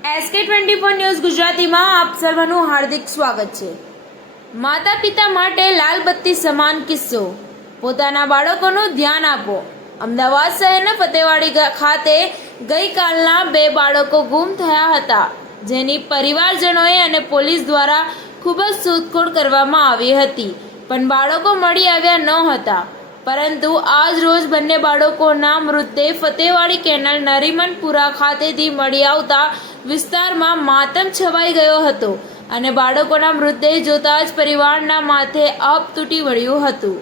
SK24 news ગુજરાતીમાં આપ સર્વનું હાર્દિક સ્વાગત છે। માતા પિતા માટે લાલબત્તી સમાન કિસ્સો, પોતાના બાળકોનું ધ્યાન આપો। અમદાવાદ શહેરના ફતેવાડી ખાતે ગઈકાલના 2 બાળકો ગુમ થયા હતા, જેની પરિવારજનોએ અને પોલીસ દ્વારા ખૂબ જ શોધખોળ કરવામાં આવી હતી, પણ બાળકો મળી આવ્યા ન હતા। પરંતુ આજ રોજ બંને બાળકોના મૃતદેહ ફતેવાડી કેનાલ નરીમનપુરા ખાતેથી મળી આવતા વિસ્તારમાં માતમ છવાઈ ગયો હતો અને બાળકોના મૃતદેહ જોતા જ પરિવારના માથે આપ તૂટી પડ્યું હતું।